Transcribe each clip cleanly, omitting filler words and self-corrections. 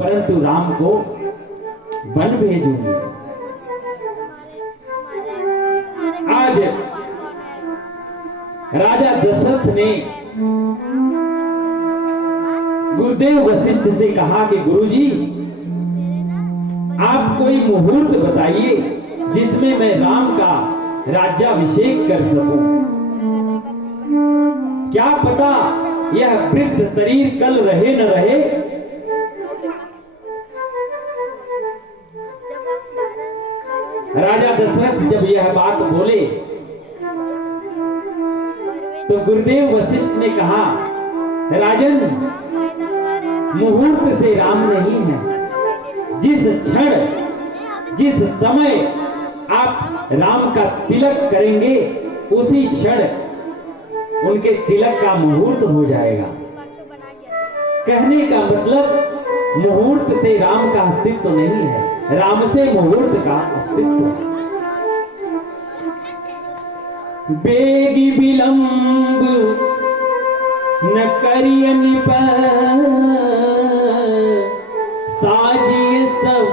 परंतु राम को वन भेजूंगी। आज राजा दशरथ ने गुरुदेव वशिष्ठ से कहा कि गुरुजी, आप कोई मुहूर्त बताइए जिसमें मैं राम का राज्याभिषेक कर सकूं। क्या पता यह वृद्ध शरीर कल रहे न रहे। राजा दशरथ जब यह बात बोले तो गुरुदेव वशिष्ठ ने कहा, राजन, मुहूर्त से राम नहीं है। जिस क्षण जिस समय आप राम का तिलक करेंगे उसी क्षण उनके तिलक का मुहूर्त हो जाएगा। कहने का मतलब मुहूर्त से राम का अस्तित्व नहीं है, राम से मुहूर्त का अस्तित्व है। बेगी विलंब न करिय निपय, साजिए सब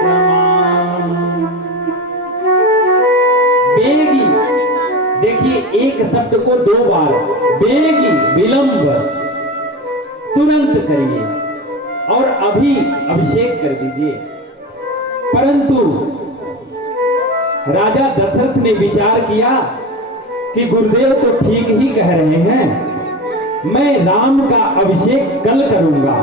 समान। बेगी, देखिए एक शब्द को दो बार, बेगी विलंब, तुरंत करिए और अभी अभिषेक कर दीजिए। परंतु राजा दशरथ ने विचार किया कि गुरुदेव तो ठीक ही कह रहे हैं, मैं राम का अभिषेक कल करूंगा।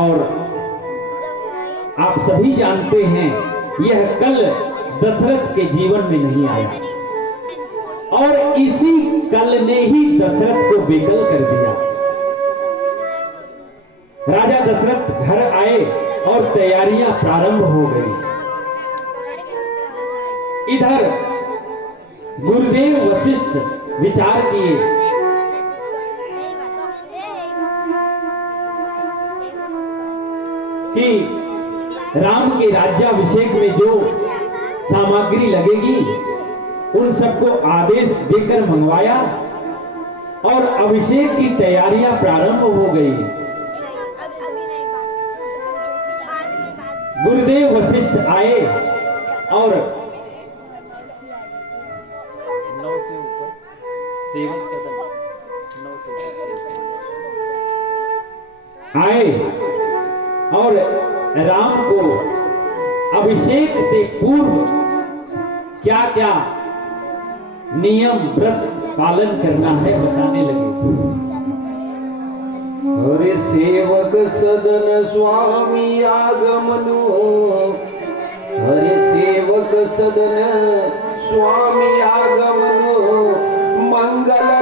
और आप सभी जानते हैं यह कल दशरथ के जीवन में नहीं आया और इसी कल ने ही दशरथ को बेकल कर दिया। राजा दशरथ घर आए और तैयारियां प्रारंभ हो गई। इधर गुरुदेव वशिष्ठ विचार किए कि राम के राज्याभिषेक में जो सामग्री लगेगी उन सबको आदेश देकर मंगवाया और अभिषेक की तैयारियां प्रारंभ हो गई। गुरुदेव वशिष्ठ आए और 9 से ऊपर सेवक सदन 9 से आए और राम को अभिषेक से पूर्व क्या क्या नियम व्रत पालन करना है बताने लगे। हरे सेवक सदन स्वामी आगमनु, हरे सेवक सदन स्वामी आगमनु, मंगल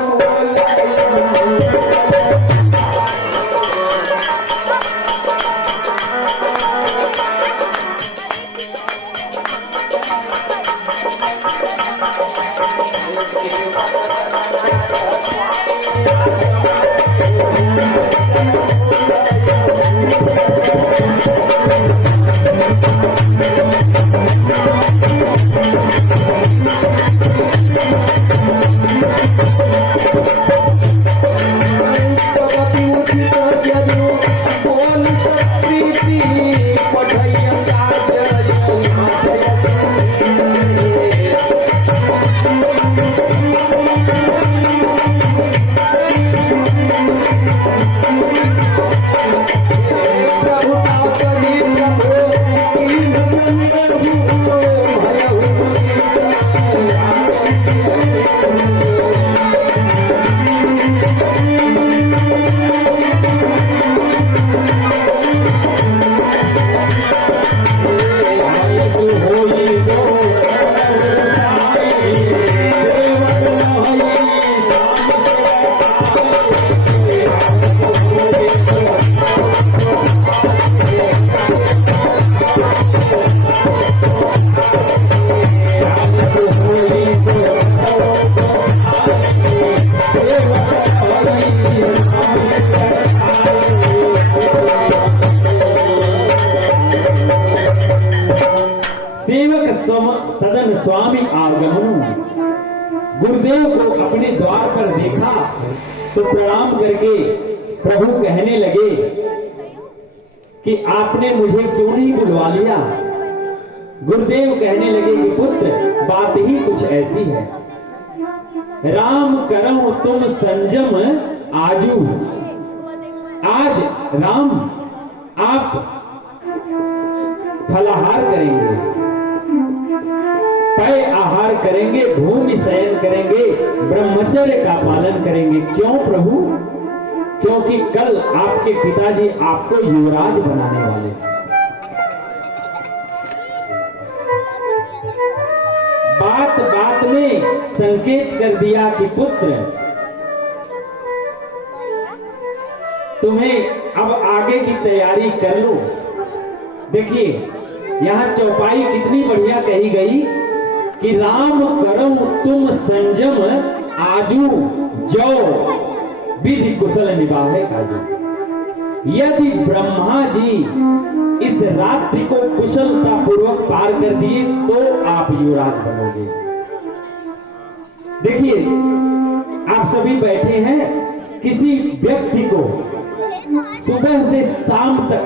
गुरुदेव को अपने द्वार पर देखा तो प्रणाम करके प्रभु कहने लगे कि आपने मुझे क्यों नहीं बुलवा लिया। गुरुदेव कहने लगे कि पुत्र, बात ही कुछ ऐसी है, राम करऊं तुम संजम आजू। आज राम आप फलाहार करेंगे, पय आहार करेंगे, भूमि शयन करेंगे, ब्रह्मचर्य का पालन करेंगे। क्यों प्रभु? क्योंकि कल आपके पिताजी आपको युवराज बनाने वाले। बात बात में संकेत कर दिया कि पुत्र, तुम्हें अब आगे की तैयारी कर लो। देखिए यहां चौपाई कितनी बढ़िया कही गई कि राम करो तुम संजम आजू, जो विधि कुशल निभावे काजू। यदि ब्रह्मा जी इस रात्रि को कुशलता पूर्वक पार कर दिए तो आप युवराज बनोगे। देखिए आप सभी बैठे हैं, किसी व्यक्ति को सुबह से शाम तक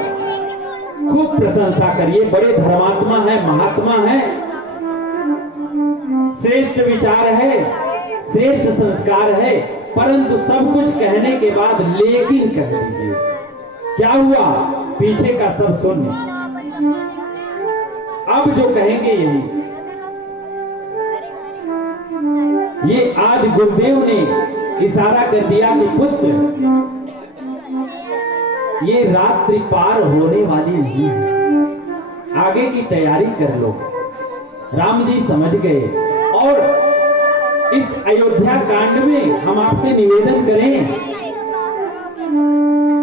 खूब प्रशंसा करिए, बड़े धर्मात्मा है, महात्मा है, श्रेष्ठ विचार है, श्रेष्ठ संस्कार है, परंतु सब कुछ कहने के बाद लेकिन कह दीजिए, क्या हुआ? पीछे का सब सुन, अब जो कहेंगे यही। ये आज गुरुदेव ने इशारा कर दिया कि पुत्र, ये रात्रि पार होने वाली नहीं है, आगे की तैयारी कर लो। राम जी समझ गए और इस अयोध्या कांड में हम आपसे निवेदन करें,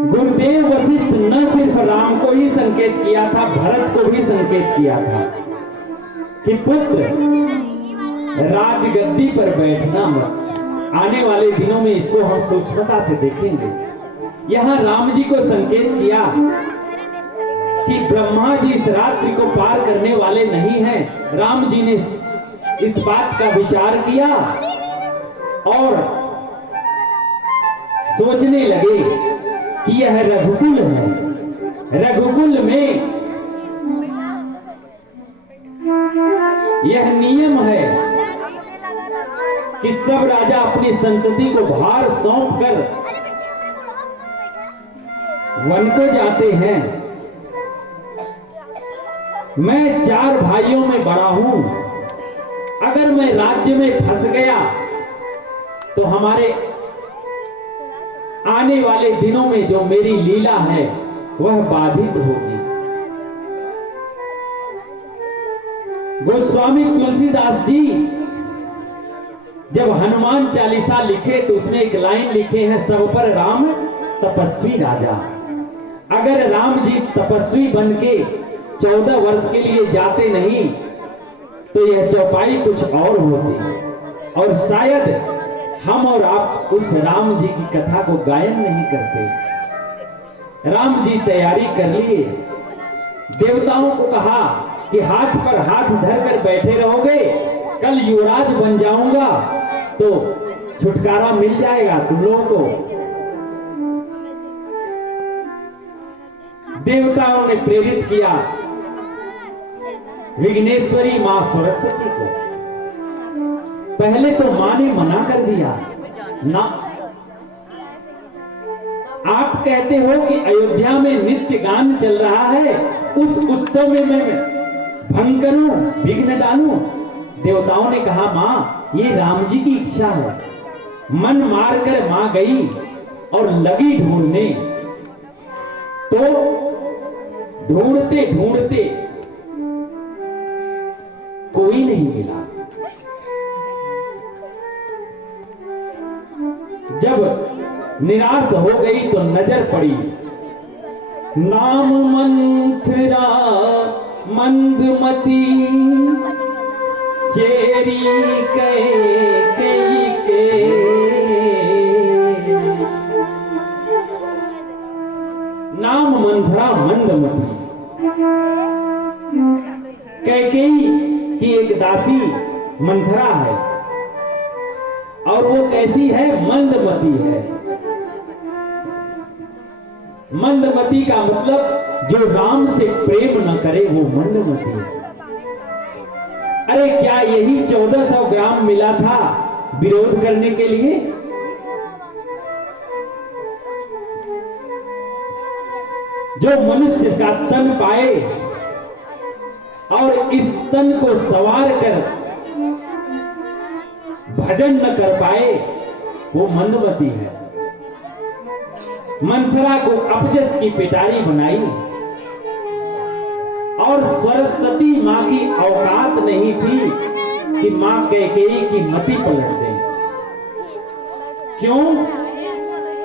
गुरुदेव वशिष्ठ न सिर्फ राम को ही संकेत किया था, भरत को भी संकेत किया था कि पुत्र राजगद्दी पर बैठना मत, आने वाले दिनों में इसको हम सूक्ष्मता से देखेंगे। यहां राम जी को संकेत किया कि ब्रह्मा जी इस रात्रि को पार करने वाले नहीं हैं। राम जी ने इस बात का विचार किया और सोचने लगे कि यह रघुकुल है, रघुकुल में यह नियम है कि सब राजा अपनी संतति को भार सौंप कर वन को जाते हैं। मैं 4 भाइयों में बड़ा हूं, अगर मैं राज्य में फंस गया तो हमारे आने वाले दिनों में जो मेरी लीला है वह बाधित होगी। गोस्वामी तुलसीदास जी जब हनुमान चालीसा लिखे तो उसमें एक लाइन लिखे हैं, सब पर राम तपस्वी राजा। अगर राम जी तपस्वी बन के 14 वर्ष के लिए जाते नहीं तो यह चौपाई कुछ और होती और शायद हम और आप उस राम जी की कथा को गायन नहीं करते। राम जी तैयारी कर लिए, देवताओं को कहा कि हाथ पर हाथ धरकर बैठे रहोगे, कल युवराज बन जाऊंगा तो छुटकारा मिल जाएगा तुम लोगों को। देवताओं ने प्रेरित किया विघ्नेश्वरी मां सरस्वती को। पहले तो मां ने मना कर दिया ना, आप कहते हो कि अयोध्या में नित्य गान चल रहा है, उस उत्सव में मैं भंग करूं, विघ्न डालूं। देवताओं ने कहा मां ये राम जी की इच्छा है। मन मारकर मां गई और लगी ढूंढने, तो ढूंढते ढूंढते कोई नहीं मिला। जब निराश हो गई तो नजर पड़ी नाम मंथरा मंदमती चेरी कई के नाम मंथरा मंदमती, कैकेयी की एक दासी मंथरा है। और वो कैसी है? मंदमती है। मंदमती का मतलब जो राम से प्रेम न करे वो मंदमती है। अरे क्या यही 1400 ग्राम मिला था विरोध करने के लिए? जो मनुष्य का तन पाए और इस तन को सवार कर भजन न कर पाए वो मंदमती है। मंथरा को अपजस की पिटारी बनाई और सरस्वती मां की औकात नहीं थी कि मां कैकेयी की मति पलट दे। क्यों?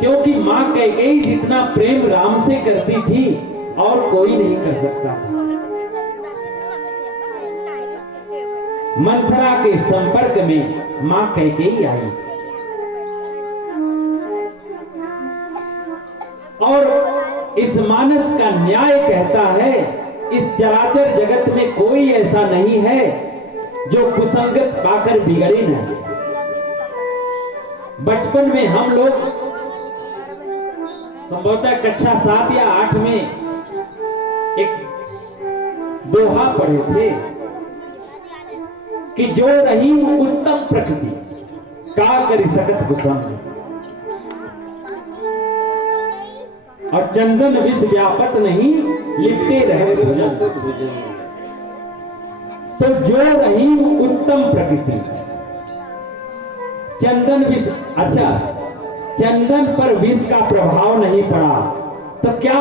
क्योंकि मां कैकेयी जितना प्रेम राम से करती थी और कोई नहीं कर सकता था। मंथरा के संपर्क में मां कैकेयी आई और इस मानस का न्याय कहता है इस चराचर जगत में कोई ऐसा नहीं है जो कुसंगत पाकर बिगड़े नहीं। बचपन में हम लोग संभवतः कक्षा 7 या 8 में एक दोहा पढ़े थे कि जो रही उत्तम प्रकृति का करी सकत कुसंग और चंदन विष व्यापत नहीं लिपटे रहे भुजन। तो जो रही उत्तम प्रकृति, चंदन विष, अच्छा चंदन पर विष का प्रभाव नहीं पड़ा तो क्या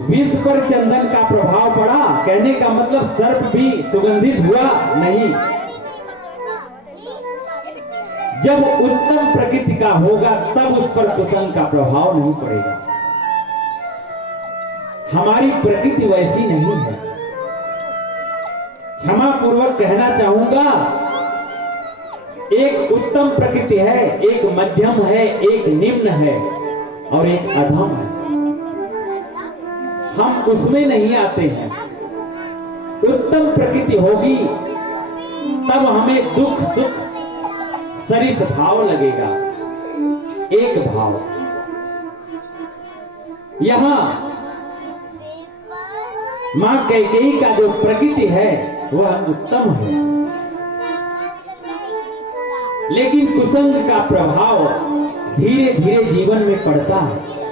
विष पर चंदन का प्रभाव पड़ा? कहने का मतलब सर्प भी सुगंधित हुआ नहीं। जब उत्तम प्रकृति का होगा तब उस पर कुसंग का प्रभाव नहीं पड़ेगा। हमारी प्रकृति वैसी नहीं है। क्षमा पूर्वक कहना चाहूंगा, एक उत्तम प्रकृति है, एक मध्यम है, एक निम्न है और एक अधम है। हम उसमें नहीं आते हैं। उत्तम प्रकृति होगी तब हमें दुख सुख सरिस भाव लगेगा, एक भाव। यहां मां कैकेयी का जो प्रकृति है वह उत्तम है, लेकिन कुसंग का प्रभाव धीरे धीरे जीवन में पड़ता है।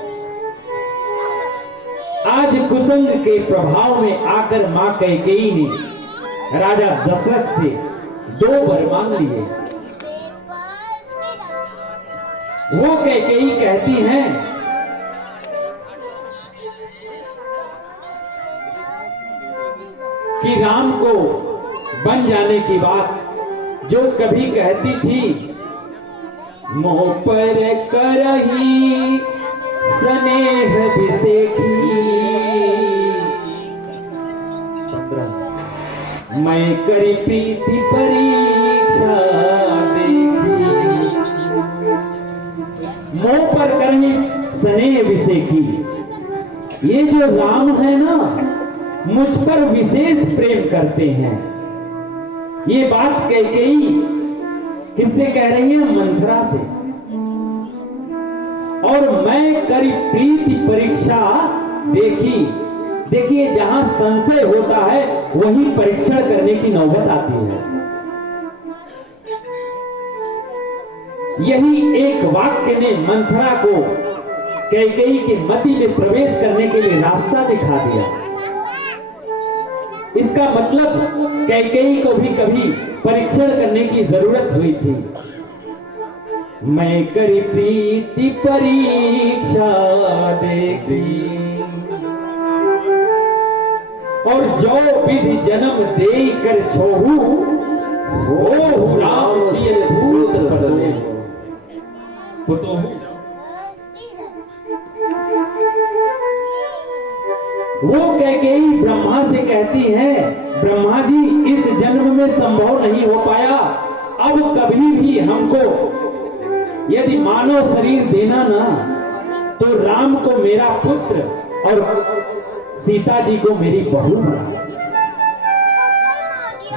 आज कुसंग के प्रभाव में आकर मां कैकेयी ने राजा दशरथ से 2 वर मांग लिए। वो कैकेयी कहती हैं कि राम को बन जाने की बात जो कभी कहती थी, मोह पर करही स्नेह विसेखी, मैं करी प्रीति परीक्षा देखी। मोह पर करही स्नेह विसेखी, ये जो राम है ना मुझ पर विशेष प्रेम करते हैं। ये बात कैकेयी किससे कह रही है? मंथरा से। और मैं करी प्रीति परीक्षा देखी। देखिए जहां संशय होता है वहीं परीक्षण करने की नौबत आती है। यही एक वाक्य ने मंथरा को कैकेयी की मति में प्रवेश करने के लिए रास्ता दिखा दिया। इसका मतलब कैकेयी को भी कभी परीक्षण करने की जरूरत हुई थी। मैं करी प्रीति परीक्षा देखी और जो विधि जन्म दे कर छोहू हो राम सिय भूत पुतोहू। वो कैकेयी ब्रह्मा से कहती है, ब्रह्मा जी इस जन्म में संभव नहीं हो पाया, अब कभी भी हमको यदि मानव शरीर देना ना तो राम को मेरा पुत्र और सीता जी को मेरी बहू बना,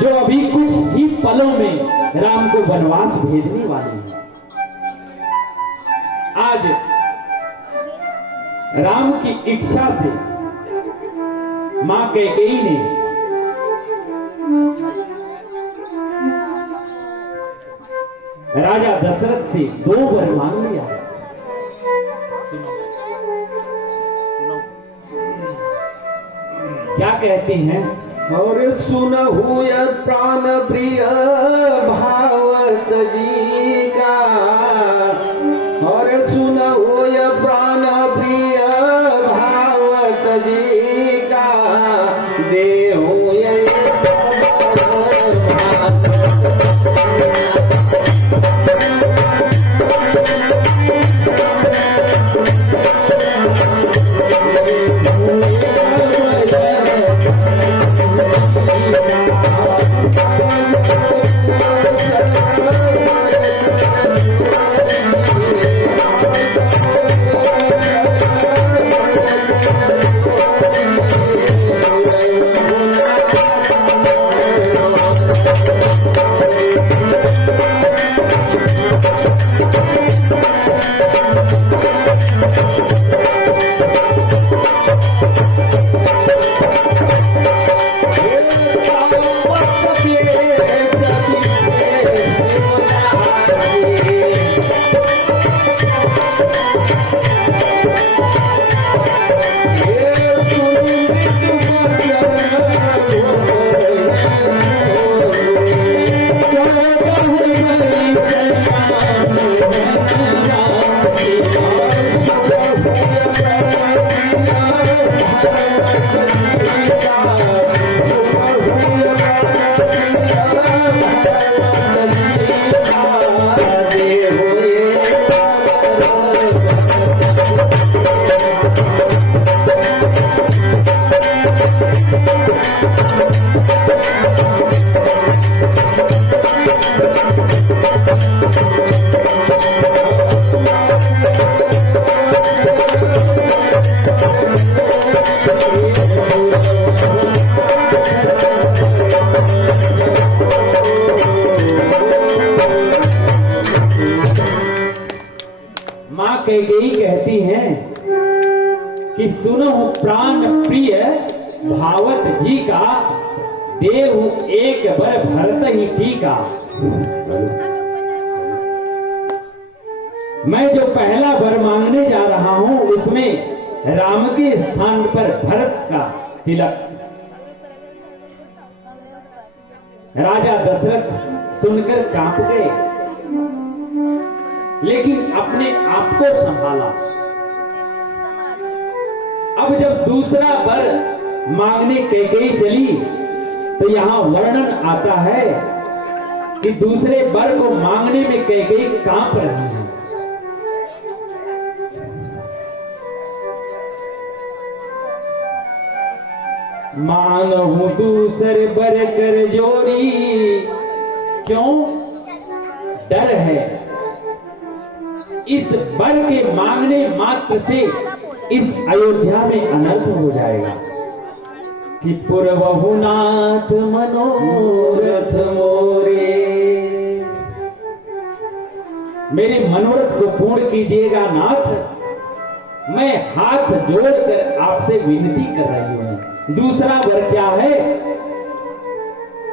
जो अभी कुछ ही पलों में राम को वनवास भेजने वाली है। आज राम की इच्छा से मां कैकेयी ने राजा दशरथ से 2 वर मांग लिया। क्या कहते हैं? और सुनहु यह प्राण प्रिय भावत जी का, और सुनहु यह प्राण प्रिय भावत जी का, देहु ये मां कैकेयी कहती हैं कि सुनो प्राण प्रिय भावत जी का, देहु एक बर भरत ही टीका। मैं जो पहला वर मांगने जा रहा हूं उसमें राम के स्थान पर भरत का तिलक। राजा दशरथ सुनकर कांप गए, लेकिन अपने आप को संभाला। अब जब दूसरा वर मांगने कैकेयी चली तो यहां वर्णन आता है कि दूसरे वर को मांगने में कैकेयी कांप रही है। मांगहूं दूसरे वर कर जोरी, क्यों डर है इस वर के मांगने मात्र से इस अयोध्या में अनर्थ हो जाएगा कि पुरवहुनाथ मनोरथ मोरे, मेरे मनोरथ को पूर्ण कीजिएगा नाथ। मैं हाथ जोड़कर आपसे विनती कर रही हूं। दूसरा वर क्या है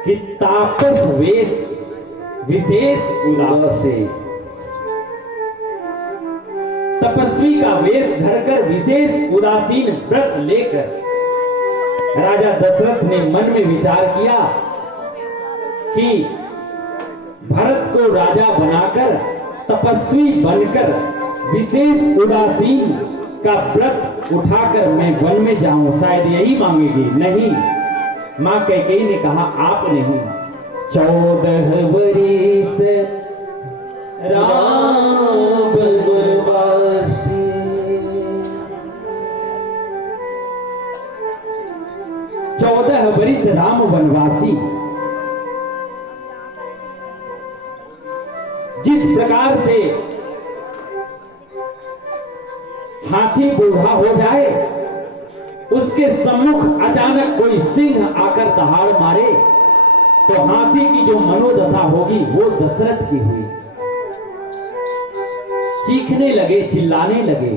कि तापस वेश विशेष उदासी, तपस्वी का वेश धरकर विशेष उदासीन व्रत लेकर राजा दशरथ ने मन में विचार किया कि भरत को राजा बनाकर तपस्वी बनकर विशेष उदासीन का व्रत उठाकर मैं वन में जाऊं, शायद यही मांगेगी। नहीं, मां कैकेयी ने कहा आप नहीं, 14 वर्ष राम वनवासी, 14 वर्ष राम वनवासी। जिस प्रकार से हाथी बूढ़ा हो जाए, उसके सम्मुख अचानक कोई सिंह आकर दहाड़ मारे तो हाथी की जो मनोदशा होगी वो दशरथ की हुई। चीखने लगे, चिल्लाने लगे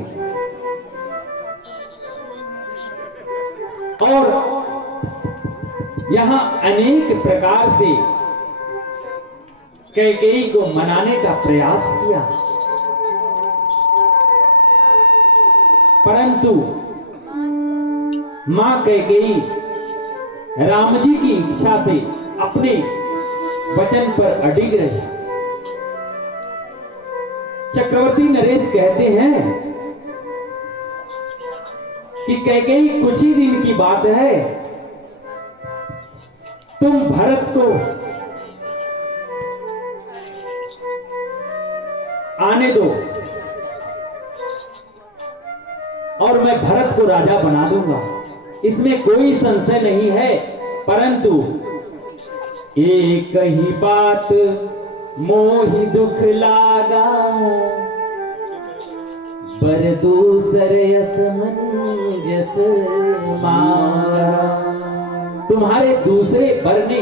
और यहां अनेक प्रकार से कैकेयी को मनाने का प्रयास किया, परंतु मां कैकेयी राम जी की इच्छा से अपने वचन पर अडिग रही। चक्रवर्ती नरेश कहते हैं कि कैकेयी कुछ ही दिन की बात है, तुम भरत को आने दो और मैं भरत को राजा बना दूंगा, इसमें कोई संशय नहीं है। परंतु एक ही बात मोहि दुख लागा, पर दूसरे असमंजस मांगा। तुम्हारे दूसरे वर ने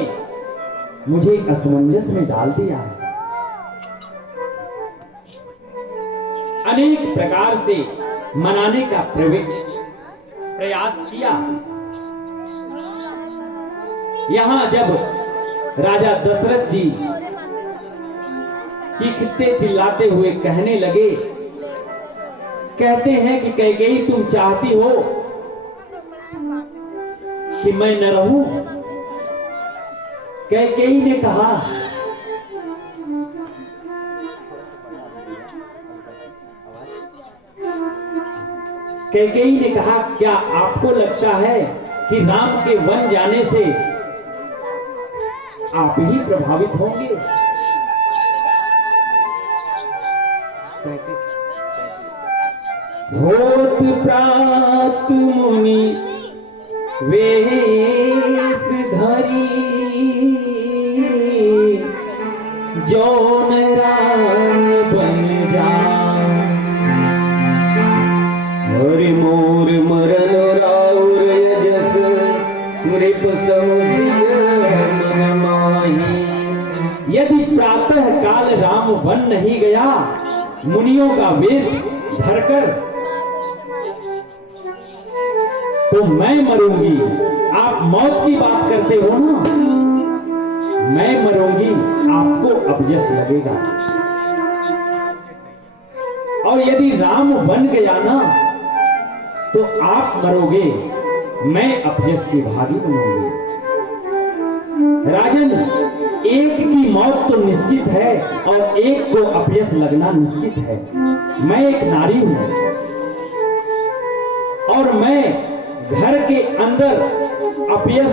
मुझे असमंजस में डाल दिया है। अनेक प्रकार से मनाने का प्रयास किया। यहां जब राजा दशरथ जी चीखते चिल्लाते हुए कहने लगे, कहते हैं कि कैकेयी तुम चाहती हो कि मैं न रहूं? कैकेयी ने कहा, कैकेयी ने कहा, क्या आपको लगता है कि राम के वन जाने से आप ही प्रभावित होंगे? होत प्रात मुनि वेश धरी, जौन राम बन जाऊं। हरि मोर मरन राउर यजस, मृप समुझिय मन माही। यदि प्रातः काल राम वन नहीं गया, मुनियों का वेश धरकर, तो मैं मरूंगी। आप मौत की बात करते हो ना, मैं मरूंगी, आपको अपजस लगेगा। और यदि राम बन गया ना, तो आप मरोगे, मैं अपजस की भागी बनूंगी। राजन, एक की मौत तो निश्चित है और एक को अपयश लगना निश्चित है। मैं एक नारी हूं और मैं घर के अंदर अपयश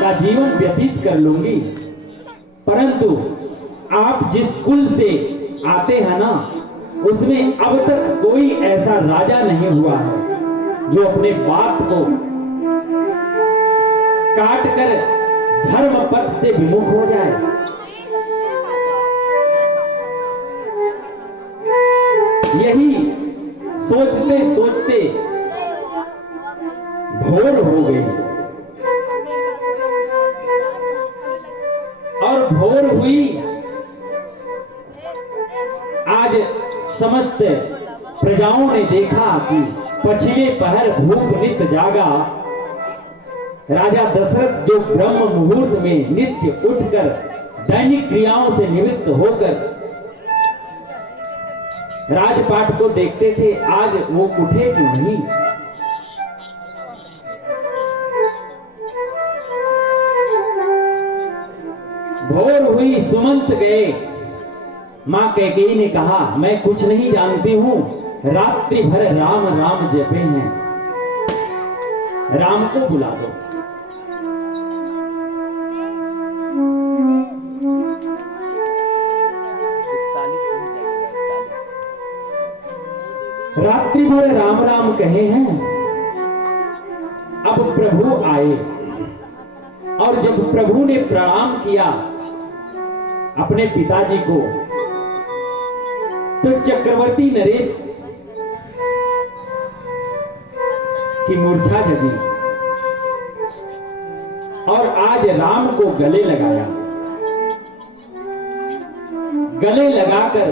का जीवन व्यतीत कर लूंगी, परंतु आप जिस कुल से आते हैं ना, उसमें अब तक कोई ऐसा राजा नहीं हुआ है जो अपने बाप को काट कर धर्म पथ से विमुख हो जाए। यही सोचते सोचते भोर हो गई और भोर हुई। आज समस्त प्रजाओं ने देखा कि पछिले पहर भूप नित जागा। राजा दशरथ जो ब्रह्म मुहूर्त में नित्य उठकर दैनिक क्रियाओं से निवृत्त होकर राजपाट को देखते थे, आज वो उठे क्यों नहीं? भोर हुई, सुमंत गए। मां कैकेयी ने कहा, मैं कुछ नहीं जानती हूं, रात्रि भर राम राम जपे हैं, राम को बुला दो। रात्रि भर राम राम कहे हैं। अब प्रभु आए और जब प्रभु ने प्रणाम किया अपने पिताजी को, तो चक्रवर्ती नरेश की मूर्छा जगी और आज राम को गले लगाया। गले लगाकर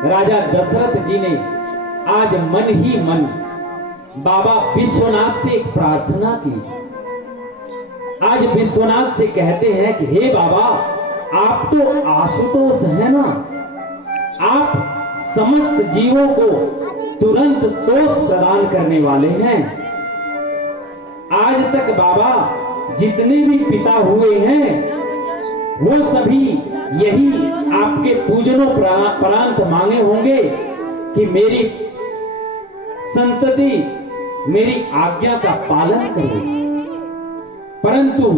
राजा दशरथ जी ने आज मन ही मन बाबा विश्वनाथ से एक प्रार्थना की। आज विश्वनाथ से कहते हैं कि हे बाबा, आप तो आशुतोष है ना, आप समस्त जीवों को तुरंत तोष प्रदान करने वाले हैं। आज तक बाबा जितने भी पिता हुए हैं वो सभी यही आपके पूजनों प्रांत मांगे होंगे कि मेरी संतति मेरी आज्ञा का पालन करे, परंतु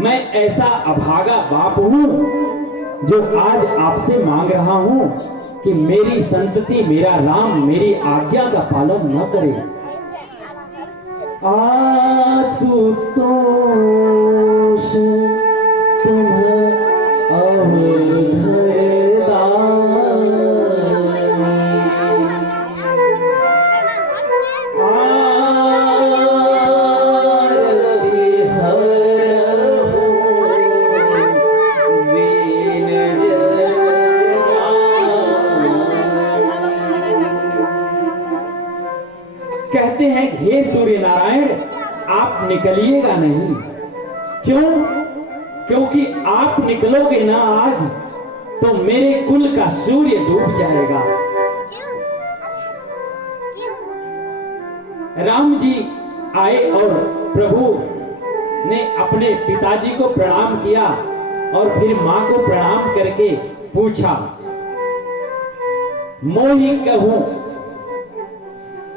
मैं ऐसा अभागा बाप हूं जो आज आपसे मांग रहा हूं कि मेरी संतति मेरा राम मेरी आज्ञा का पालन न करे। आशुतोष तुम कहते हैं हे सूर्य नारायण, आप निकलिएगा नहीं। क्यों? क्योंकि आप निकलोगे ना आज तो मेरे कुल का सूर्य डूब जाएगा। राम जी आए और प्रभु ने अपने पिताजी को प्रणाम किया और फिर मां को प्रणाम करके पूछा, मोहि कहूं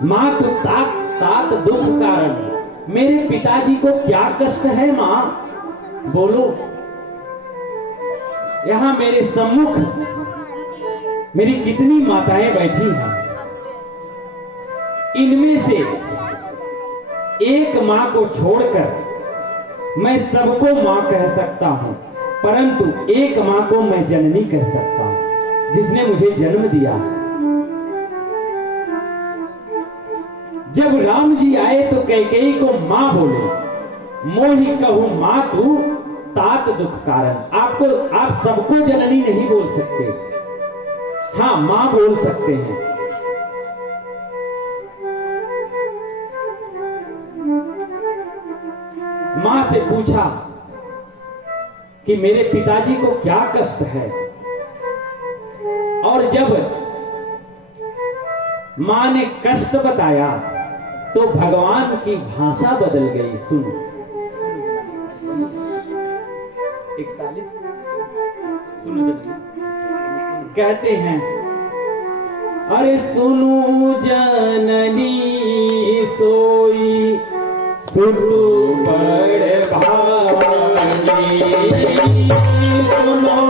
मां तो तात तात दुख कारण, मेरे पिताजी को क्या कष्ट है मां, बोलो। यहां मेरे सम्मुख मेरी कितनी माताएं बैठी हैं, इनमें से एक मां को छोड़कर मैं सबको मां कह सकता हूं, परंतु एक मां को मैं जननी कह सकता हूं जिसने मुझे जन्म दिया। जब राम जी आए तो कैकेयी को मां बोले, मोहि कहूं मां तू तात दुख कारण। आप सबको जननी नहीं बोल सकते, हाँ मां बोल सकते हैं। मां से पूछा कि मेरे पिताजी को क्या कष्ट है, और जब मां ने कष्ट बताया तो भगवान की भाषा बदल गई। सुनो 41 सुनो कहते हैं, अरे सुनु जननी सोई सुत बड़ भागी, सुनो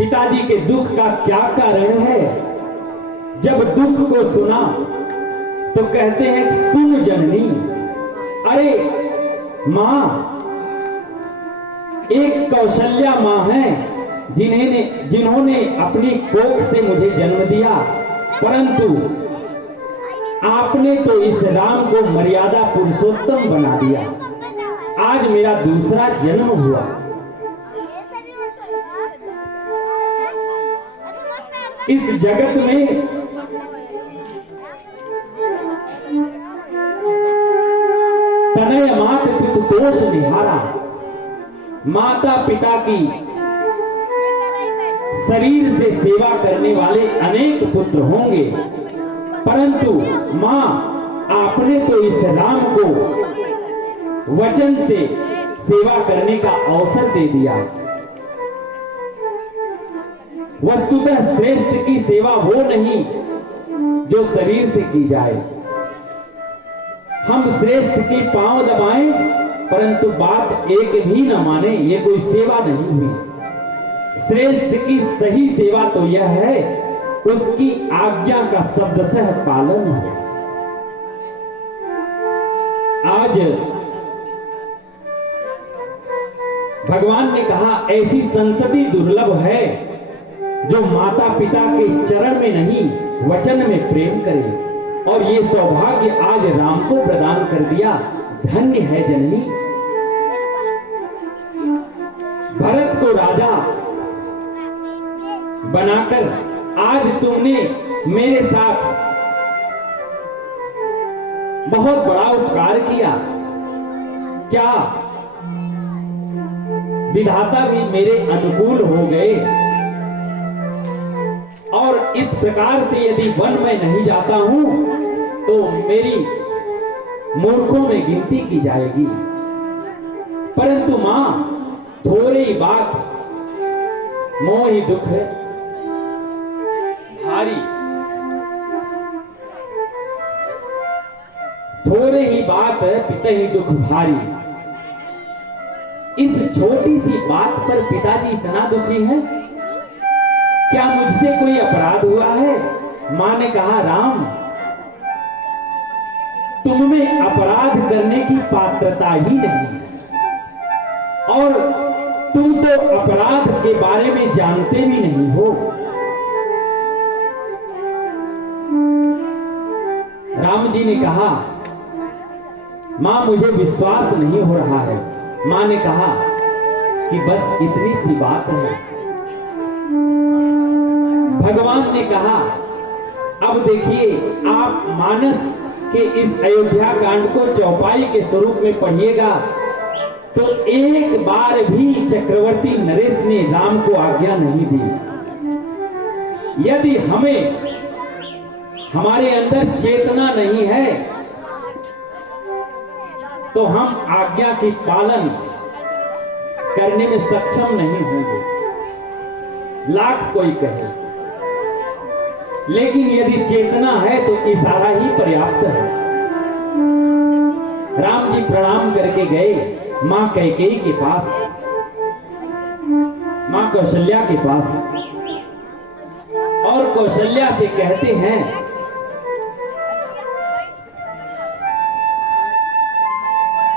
पिताजी के दुख का क्या कारण है। जब दुख को सुना तो कहते हैं सुन जननी। अरे मां, एक कौशल्या मां है जिन्होंने अपनी कोख से मुझे जन्म दिया, परंतु आपने तो इस राम को मर्यादा पुरुषोत्तम बना दिया। आज मेरा दूसरा जन्म हुआ। इस जगत में तनय मात पितु दोष निहारा। माता पिता की शरीर से सेवा करने वाले अनेक पुत्र होंगे, परंतु मां, आपने तो इस राम को वचन से सेवा करने का अवसर दे दिया। वस्तुतः श्रेष्ठ की सेवा वो नहीं जो शरीर से की जाए। हम श्रेष्ठ की पांव दबाएं परंतु बात एक भी न माने, ये कोई सेवा नहीं हुई। श्रेष्ठ की सही सेवा तो यह है उसकी आज्ञा का शब्दशः पालन हो। आज भगवान ने कहा ऐसी संतति दुर्लभ है जो माता पिता के चरण में नहीं वचन में प्रेम करे, और ये सौभाग्य आज राम को प्रदान कर दिया। धन्य है जननी। भरत को राजा बनाकर आज तुमने मेरे साथ बहुत बड़ा उपकार किया। क्या विधाता भी मेरे अनुकूल हो गए, और इस प्रकार से यदि वन में नहीं जाता हूं तो मेरी मूर्खों में गिनती की जाएगी। परंतु मां, थोड़ी बात मोह ही दुख है भारी, थोड़े ही बात पिता ही दुख भारी। इस छोटी सी बात पर पिताजी इतना दुखी है। क्या मुझसे कोई अपराध हुआ है? मां ने कहा राम, तुम में अपराध करने की पात्रता ही नहीं, और तुम तो अपराध के बारे में जानते भी नहीं हो। राम जी ने कहा मां, मुझे विश्वास नहीं हो रहा है। मां ने कहा कि बस इतनी सी बात है। भगवान ने कहा अब देखिए, आप मानस के इस अयोध्या कांड को चौपाई के स्वरूप में पढ़िएगा तो एक बार भी चक्रवर्ती नरेश ने राम को आज्ञा नहीं दी। यदि हमें हमारे अंदर चेतना नहीं है तो हम आज्ञा की पालन करने में सक्षम नहीं होंगे, लाख कोई कहे। लेकिन यदि चेतना है तो इशारा ही पर्याप्त है। राम जी प्रणाम करके गए मां कैकेयी के पास, मां कौशल्या के पास, और कौशल्या से कहते हैं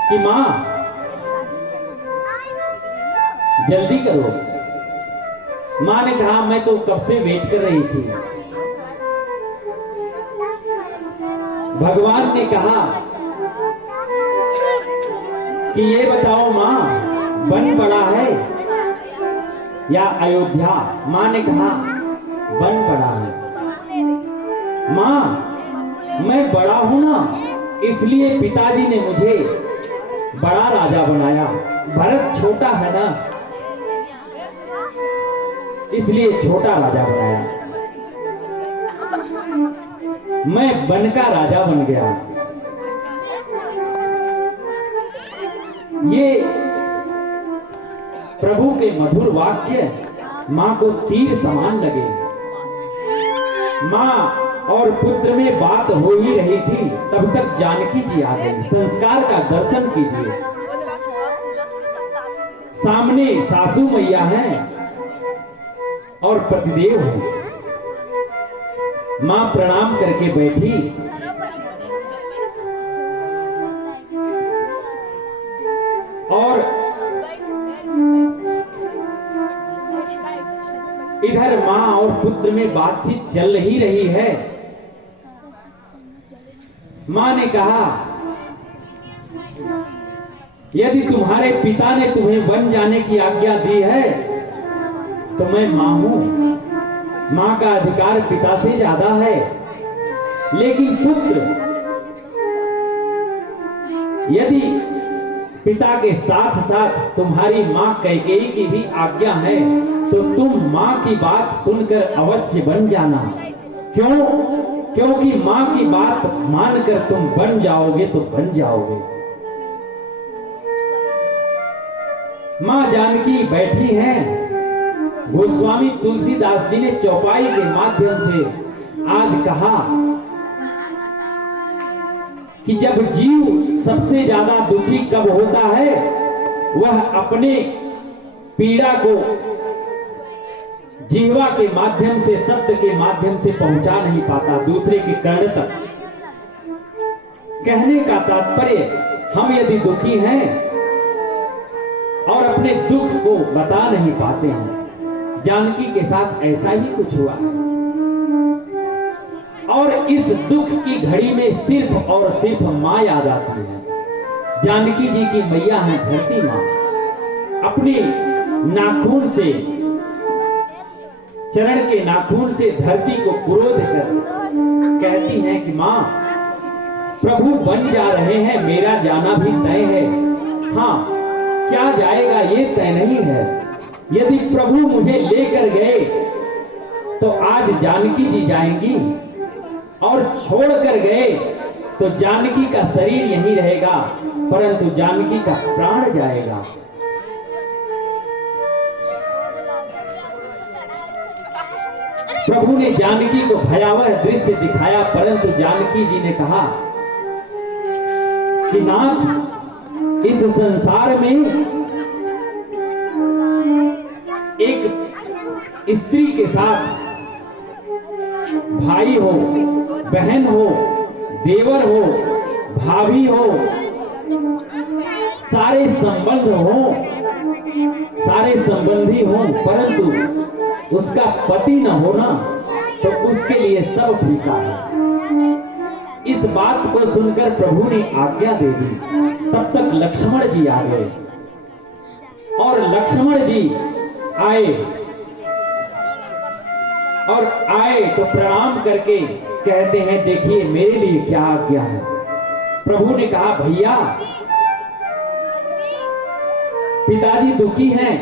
कि मां जल्दी करो। मां ने कहा मैं तो कब से वेट कर रही थी। भगवान ने कहा कि ये बताओ मां, वन बड़ा है या अयोध्या? मां ने कहा वन बड़ा है। मां, मैं बड़ा हूं ना, इसलिए पिताजी ने मुझे बड़ा राजा बनाया। भरत छोटा है ना, इसलिए छोटा राजा बनाया। मैं वन का राजा बन गया। ये प्रभु के मधुर वाक्य मां को तीर समान लगे। मां और पुत्र में बात हो ही रही थी, तब तक जानकी जी आ गई। संस्कार का दर्शन कीजिए। सामने सासू मैया हैं और पतिदेव हैं। मां प्रणाम करके बैठी और इधर मां और पुत्र में बातचीत चल ही रही है। मां ने कहा, यदि तुम्हारे पिता ने तुम्हें वन जाने की आज्ञा दी है तो मैं मां हूं। मां का अधिकार पिता से ज्यादा है। लेकिन पुत्र, यदि पिता के साथ साथ तुम्हारी मां कैकेयी की भी आज्ञा है तो तुम मां की बात सुनकर अवश्य बन जाना। क्यों? क्योंकि मां की बात मानकर तुम बन जाओगे तो बन जाओगे। मां जानकी बैठी हैं। गोस्वामी तुलसीदास जी ने चौपाई के माध्यम से आज कहा कि जब जीव सबसे ज्यादा दुखी कब होता है, वह अपने पीड़ा को जिह्वा के माध्यम से, शब्द के माध्यम से पहुंचा नहीं पाता दूसरे के कर्ण तक। कहने का तात्पर्य, हम यदि दुखी हैं और अपने दुख को बता नहीं पाते हैं, जानकी के साथ ऐसा ही कुछ हुआ। और इस दुख की घड़ी में सिर्फ और सिर्फ मां याद आती है। जानकी जी की मैया है धरती मां। अपनी नाखून से, चरण के नाखून से धरती को क्रोध कर कहती हैं कि मां, प्रभु बन जा रहे हैं, मेरा जाना भी तय है। हाँ, क्या जाएगा ये तय नहीं है। यदि प्रभु मुझे लेकर गए तो आज जानकी जी जाएंगी, और छोड़कर गए तो जानकी का शरीर यहीं रहेगा, परंतु जानकी का प्राण जाएगा। प्रभु ने जानकी को भयावह दृश्य दिखाया, परंतु जानकी जी ने कहा कि नाथ, इस संसार में एक स्त्री के साथ भाई हो, बहन हो, देवर हो, भाभी हो, सारे संबंध हो, सारे संबंधी हो, परंतु उसका पति न होना तो उसके लिए सब फीका है। इस बात को सुनकर प्रभु ने आज्ञा दे दी। तब तक लक्ष्मण जी आ गए, और लक्ष्मण जी आए तो प्रणाम करके कहते हैं, देखिए मेरे लिए क्या आज्ञा है। प्रभु ने कहा, भैया, पिताजी दुखी हैं,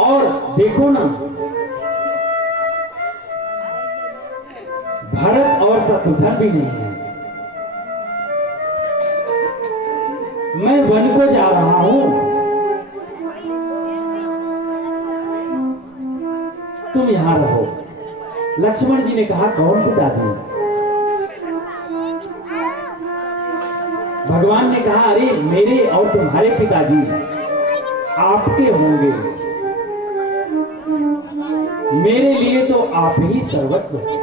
और देखो ना, भरत और शत्रुघ्न भी नहीं है। मैं वन को जा रहा हूं, तुम यहां रहो। लक्ष्मण जी ने कहा, कौन पिताजी? भगवान ने कहा, अरे मेरे और तुम्हारे पिताजी आपके होंगे, मेरे लिए तो आप ही सर्वस्व हैं।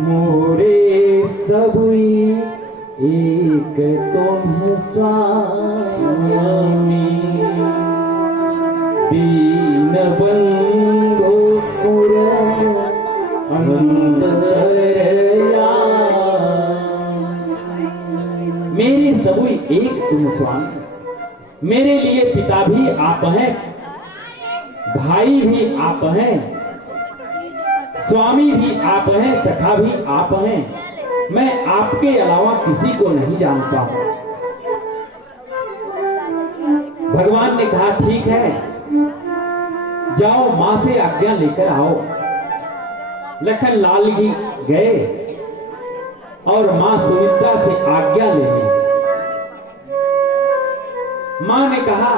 मोरे सबुई एक तुम स्वामी, दीन बंधु पुर अंतरया। मेरे सबुई एक तुम स्वामी, मेरे लिए पिता भी आप हैं, भाई भी आप हैं, स्वामी भी आप हैं, सखा भी आप हैं। मैं आपके अलावा किसी को नहीं जानता हूं। भगवान ने कहा, ठीक है, जाओ मां से आज्ञा लेकर आओ। लखन लाल जी गए और मां सुमित्रा से आज्ञा ले ली। मां ने कहा,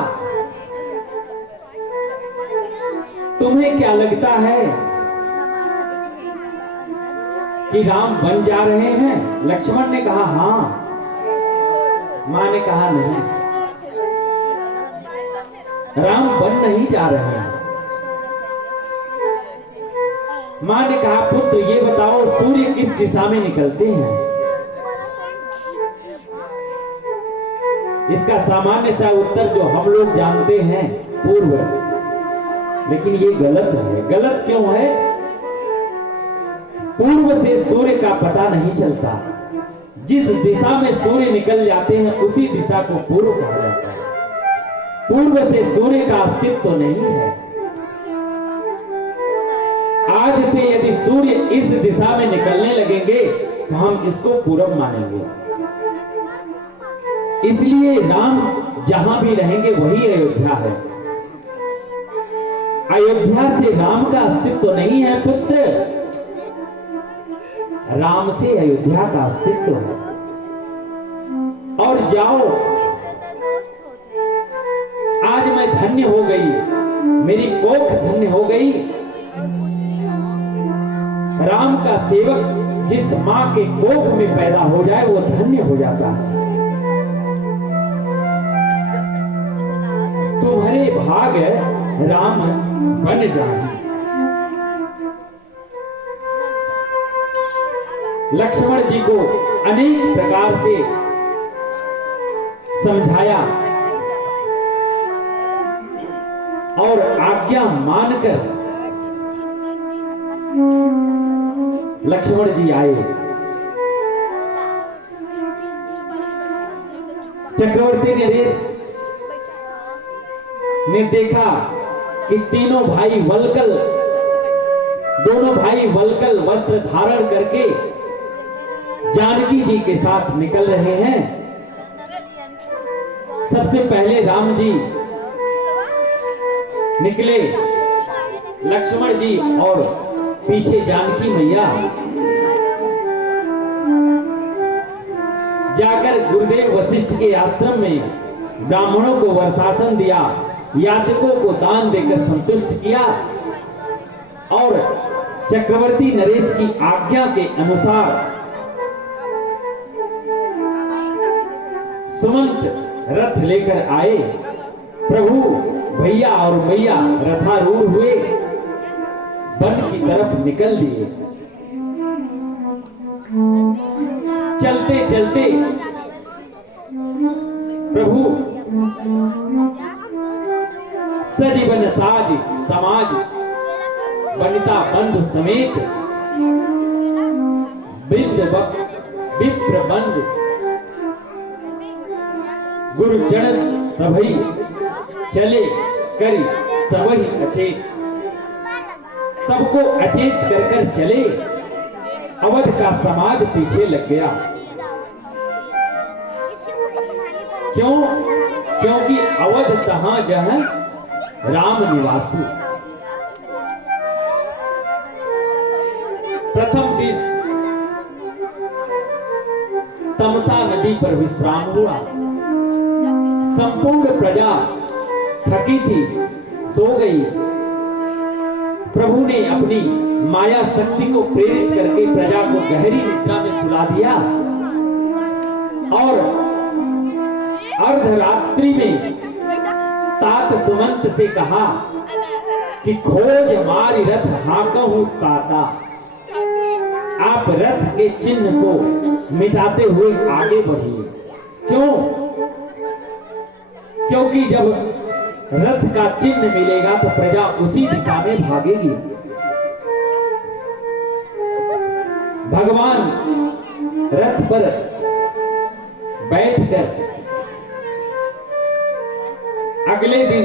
तुम्हें क्या लगता है कि राम बन जा रहे हैं? लक्ष्मण ने कहा, हां। मां ने कहा, नहीं, राम बन नहीं जा रहे हैं। मां ने कहा, पुत्र ये बताओ सूर्य किस दिशा में निकलते हैं? इसका सामान्य सा उत्तर जो हम लोग जानते हैं पूर्व, लेकिन ये गलत है। गलत क्यों है? पूर्व से सूर्य का पता नहीं चलता। जिस दिशा में सूर्य निकल जाते हैं उसी दिशा को पूर्व कहा जाता है। पूर्व से सूर्य का अस्तित्व तो नहीं है। आज से यदि सूर्य इस दिशा में निकलने लगेंगे तो हम इसको पूर्व मानेंगे। इसलिए राम जहां भी रहेंगे वही अयोध्या है। अयोध्या से राम का अस्तित्व तो नहीं है पुत्र, राम से अयोध्या का अस्तित्व है। और जाओ, आज मैं धन्य हो गई, मेरी कोख धन्य हो गई। राम का सेवक जिस मां के कोख में पैदा हो जाए वो धन्य हो जाता है। तुम्हारे भाग्य राम बन जाए। लक्ष्मण जी को अनेक प्रकार से समझाया और आज्ञा मानकर लक्ष्मण जी आए। चक्रवर्ती नरेश ने देखा कि तीनों भाई वल्कल, दोनों भाई वल्कल वस्त्र धारण करके जानकी जी के साथ निकल रहे हैं। सबसे पहले राम जी निकले, लक्ष्मण जी और पीछे जानकी मैया। जाकर गुरुदेव वशिष्ठ के आश्रम में ब्राह्मणों को वर्षासन दिया, याचकों को दान देकर संतुष्ट किया और चक्रवर्ती नरेश की आज्ञा के अनुसार सुमंत रथ लेकर आए। प्रभु भैया और मैया रथारूढ़ हुए, वन की तरफ निकल लिए। चलते चलते प्रभु सजीवन साज समाज वनिता बंधु समेत विप्र बंधु गुरुजन सभई चले करी सबही अचेत। सबको अचेत कर कर चले। अवध का समाज पीछे लग गया। क्यों? क्योंकि अवध कहां जहां राम निवासी। प्रथम दिस तमसा नदी पर विश्राम हुआ। संपूर्ण प्रजा थकी थी, सो गई। प्रभु ने अपनी माया शक्ति को प्रेरित करके प्रजा को गहरी निद्रा में सुला दिया और अर्धरात्रि में तात सुमंत से कहा कि खोज मारी रथ हाकहु ताता। आप रथ के चिन्ह को मिटाते हुए आगे बढ़िए। क्यों? क्योंकि जब रथ का चिन्ह मिलेगा तो प्रजा उसी दिशा में भागेगी। भगवान रथ पर बैठकर अगले दिन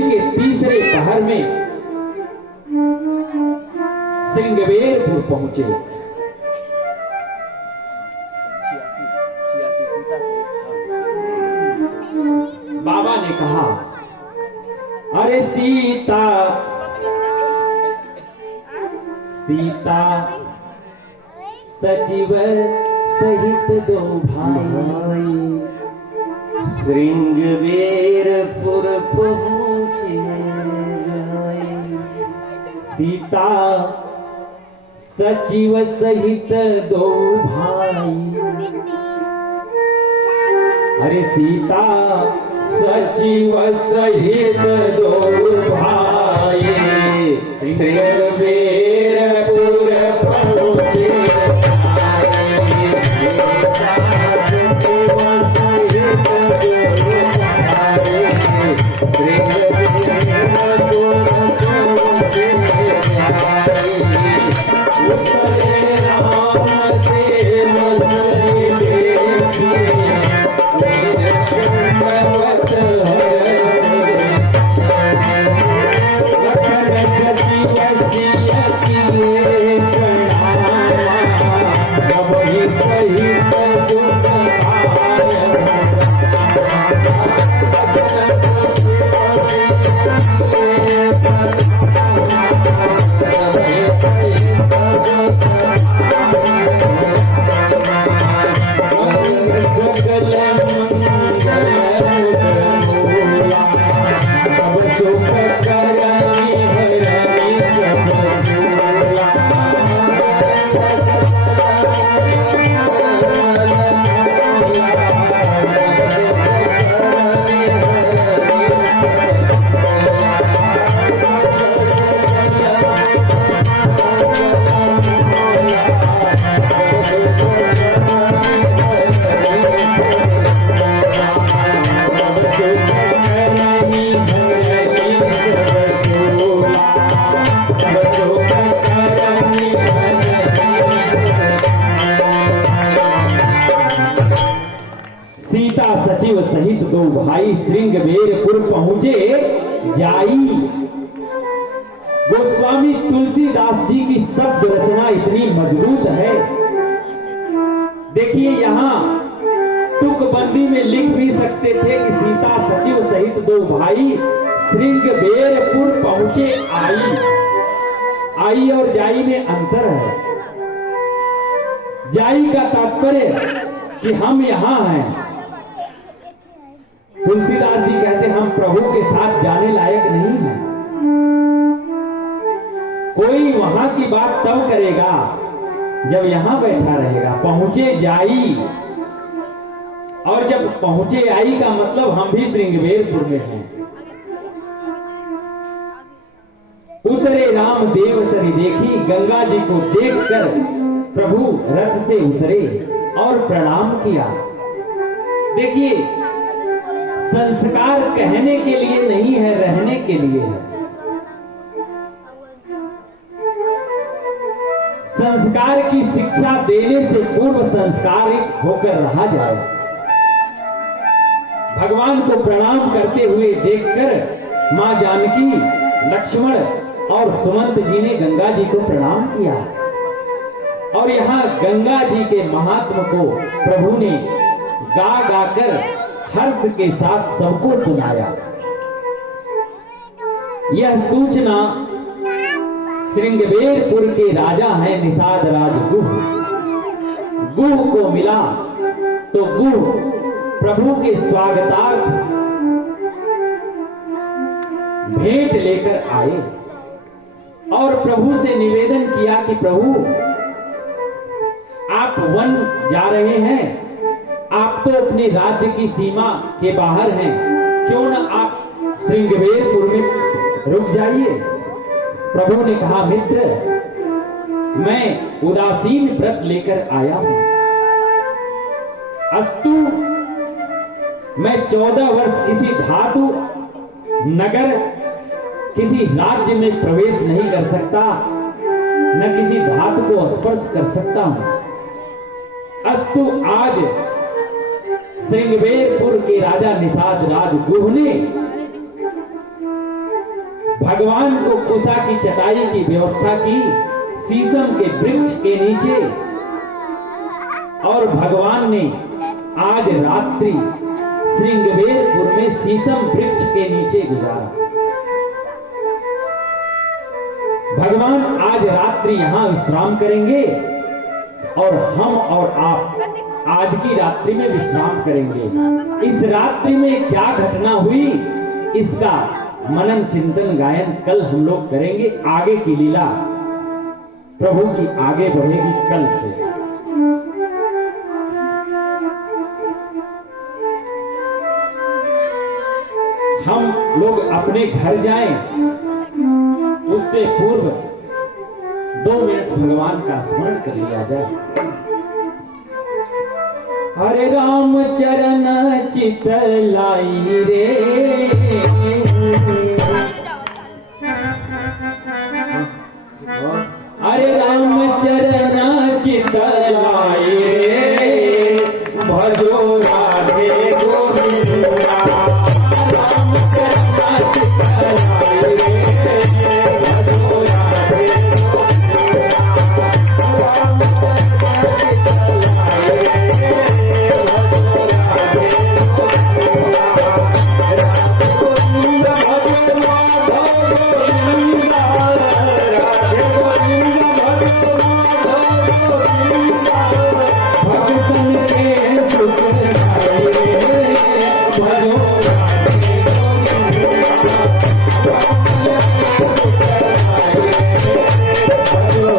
के तीसरे पहर में श्रृंगवेरपुर पहुंचे। बाबा ने कहा, अरे सीता सीता सचिव सहित दो भाई श्रृंगवेरपुर पहुंचे। सीता सचिव सहित दो भाई, अरे सीता सचिव सहित दो भाई श्रृंगबेरपुर पहुँचे सीता सचिव सहित दो भाई श्रृंगबेरपुर पहुंचे जाई। गोस्वामी तुलसीदास जी की शब्द रचना इतनी मजबूत है। देखिए यहाँ तुकबंदी में लिख भी सकते थे कि सीता सचिव सहित दो भाई श्रृंगबेरपुर पहुंचे आई। आई और जाई में अंतर है। जाई का तात्पर्य कि हम यहाँ हैं। तुलसीदास जी कहते हम प्रभु के साथ जाने लायक नहीं हैं। कोई वहां की बात तब करेगा जब यहां बैठा रहेगा। पहुंचे जाई, और जब पहुंचे आई का मतलब हम भी श्रृंगबेरपुर में हैं। उतरे राम देव सरी देखी, गंगा जी को देखकर प्रभु रथ से उतरे और प्रणाम किया। देखिए संस्कार कहने के लिए नहीं है, रहने के लिए है। संस्कार की शिक्षा देने से पूर्व संस्कारित होकर रहा जाए। भगवान को प्रणाम करते हुए देखकर मां जानकी, लक्ष्मण और सुमंत जी ने गंगा जी को प्रणाम किया। और यहाँ गंगा जी के महात्म को प्रभु ने गा गाकर हर्ष के साथ सबको सुनाया। यह सूचना श्रृंगबेरपुर के राजा हैं निषाद राज गुह। गुह को मिला तो गुह प्रभु के स्वागतार्थ भेंट लेकर आए और प्रभु से निवेदन किया कि प्रभु आप वन जा रहे हैं, आप तो अपने राज्य की सीमा के बाहर हैं, क्यों न आप श्रृंगबेरपुर में रुक जाइए। प्रभु ने कहा मित्र, मैं उदासीन व्रत लेकर आया हूं। अस्तु मैं 14 वर्ष किसी धातु नगर, किसी राज्य में प्रवेश नहीं कर सकता, न किसी धातु को स्पर्श कर सकता हूं। अस्तु आज श्रृंगबेरपुर के राजा निषाद राज गुह ने भगवान को कुशा की चटाई की व्यवस्था की शीशम के वृक्ष के नीचे, और भगवान ने आज रात्रि श्रृंगबेरपुर में शीशम वृक्ष के नीचे गुजारा। भगवान आज रात्रि यहां विश्राम करेंगे और हम और आप आज की रात्रि में विश्राम करेंगे। इस रात्रि में क्या घटना हुई इसका मनन चिंतन गायन कल हम लोग करेंगे। आगे की लीला प्रभु की आगे बढ़ेगी कल से। हम लोग अपने घर जाएं, उससे पूर्व 2 मिनट भगवान का स्मरण कर लिया जाए। हरे राम चरण चित लाई रे, हरे राम चरण चित लाई रे, भजो राधे गोविंदा। राम चरण चित लाई रे, भजो राधे गोविंदा। राम चरण चित लाई रे, भजो राधे गोविंदा। राधे गोविंदा भजो माधव गोविंदा, राधे गोविंदा भजो माधव गोविंदा। भक्तन के सुख गाए रे, भजो राधे गोविंदा। भक्तन के सुख गाए रे, भजो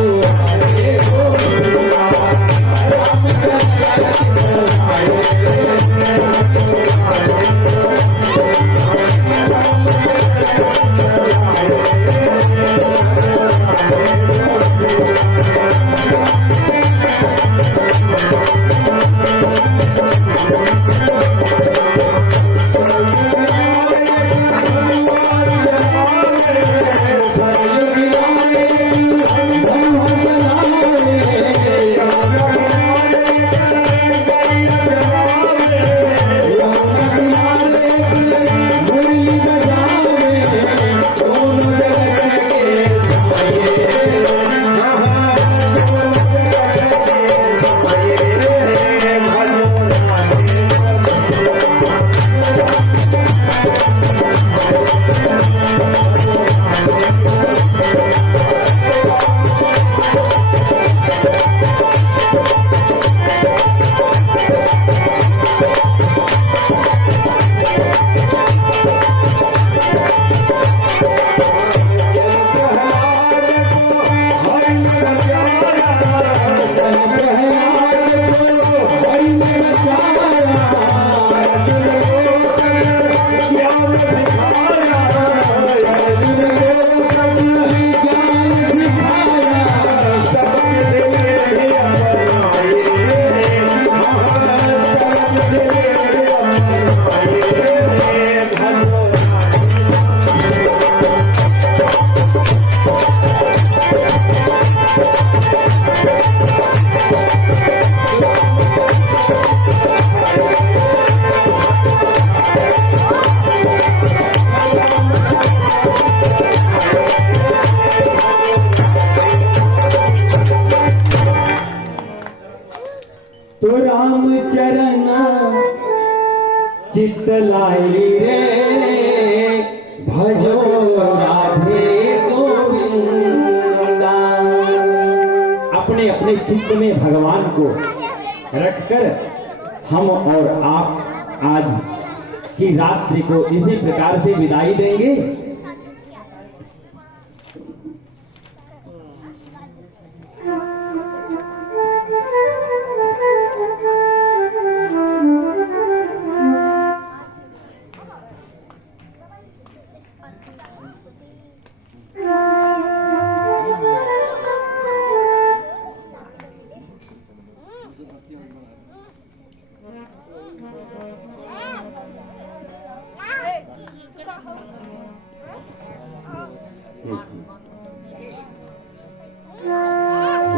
राधे गोविंदा। राम चरण चित लाई रे, भजो राधे गोविंदा। चित लाई रे भजो राधे गोविंदा। अपने अपने चित्त में भगवान को रखकर हम और आप आज की रात्रि को इसी प्रकार से विदाई देंगे।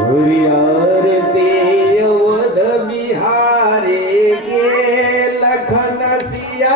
हरिहर देवद बिहारे के लखन सिया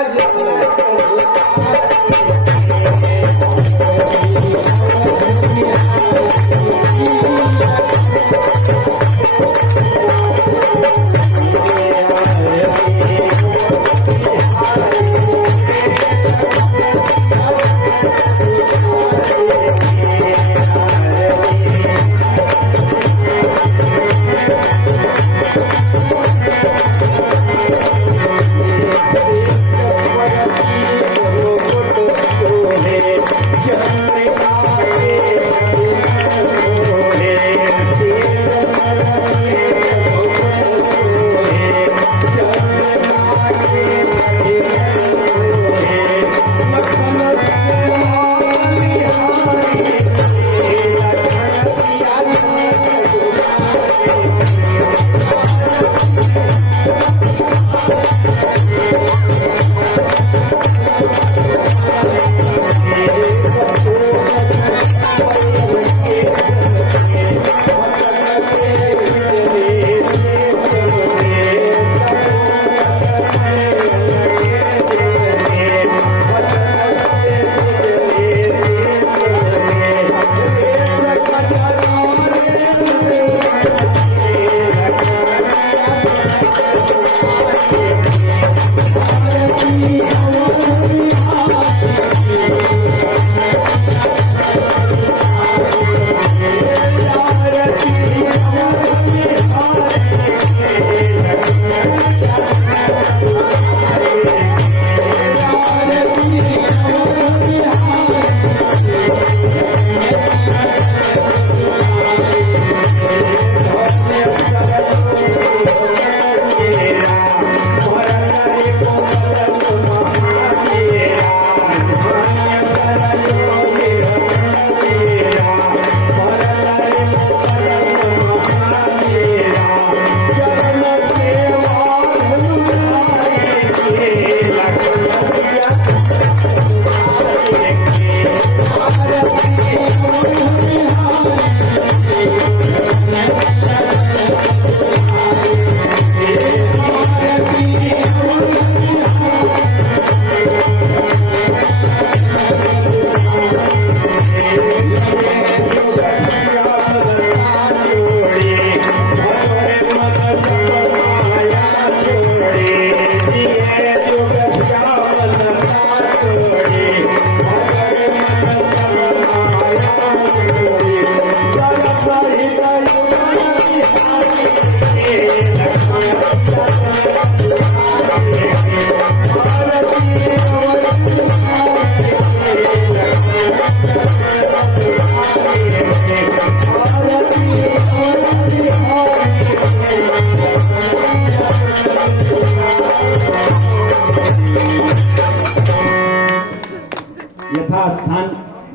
यथास्थान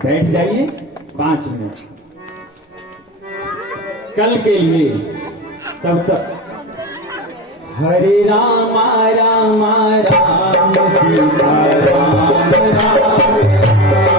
बैठ जाइए 5 मिनट कल के लिए। तब तक हरे राम राम राम सीता राम राम